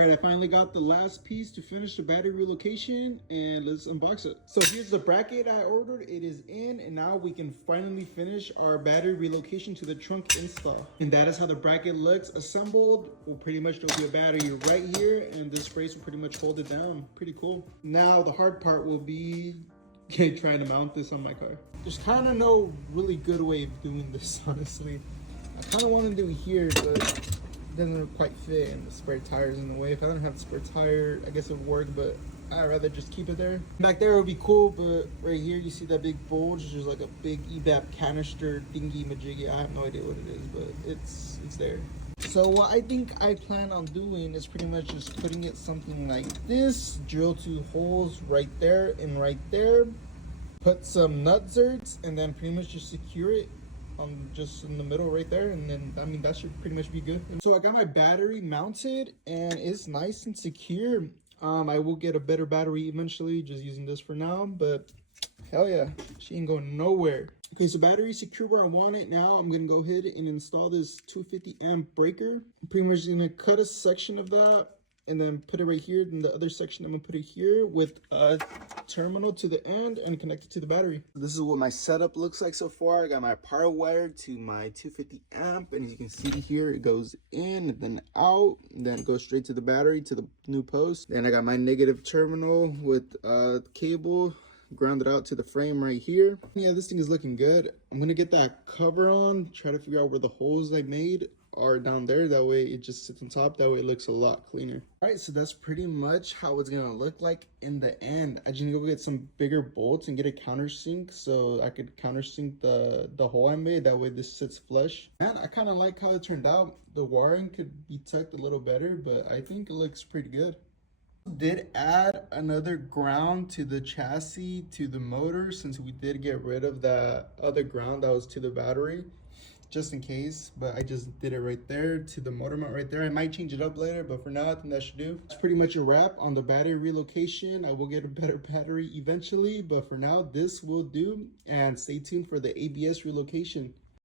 All right, I finally got the last piece to finish the battery relocation, and let's unbox it. So here's the bracket I ordered. It is in, and now we can finally finish our battery relocation to the trunk install. And that is how the bracket looks assembled. Well, pretty much there'll be a battery right here, and this brace will pretty much hold it down. Pretty cool. Now the hard part will be trying to mount this on my car. There's kind of no really good way of doing this, honestly. I kind of want to do it here, but doesn't quite fit, and the spare tire's in the way. If I don't have the spare tire, I guess it would work, but I'd rather just keep it there. Back there would be cool, but right here you see that big bulge. There's like a big EVAP canister thingy majiggy. I have no idea what it is, but it's there. So what I think I plan on doing is pretty much just putting it something like this. Drill 2 holes right there and right there. Put some nut zerts and then pretty much just secure it just in the middle right there, and then I mean that should pretty much be good. So I got my battery mounted and it's nice and secure. I will get a better battery eventually, just using this for now, but hell yeah, she ain't going nowhere. Okay, so battery secure where I want it. Now I'm gonna go ahead and install this 250 amp breaker. I'm pretty much gonna cut a section of that and then put it right here. Then the other section I'm gonna put it here with a terminal to the end and connect it to the battery. This is what my setup looks like so far. I got my power wire to my 250 amp, and as you can see here, it goes in and then out, and then it goes straight to the battery to the new post. Then I got my negative terminal with cable grounded out to the frame right here. Yeah, this thing is looking good. I'm gonna get that cover on, try to figure out where the holes I made are down there. That way it just sits on top. That way it looks a lot cleaner. All right, so that's pretty much how it's gonna look like in the end. I just need to go get some bigger bolts and get a countersink so I could countersink the hole I made. That way this sits flush. And I kind of like how it turned out. The wiring could be tucked a little better, but I think it looks pretty good. Did add another ground to the chassis to the motor, since we did get rid of the other ground that was to the battery, just in case, but I just did it right there to the motor mount right there. I might change it up later, but for now I think that should do. It's pretty much a wrap on the battery relocation. I will get a better battery eventually, but for now this will do, and stay tuned for the ABS relocation.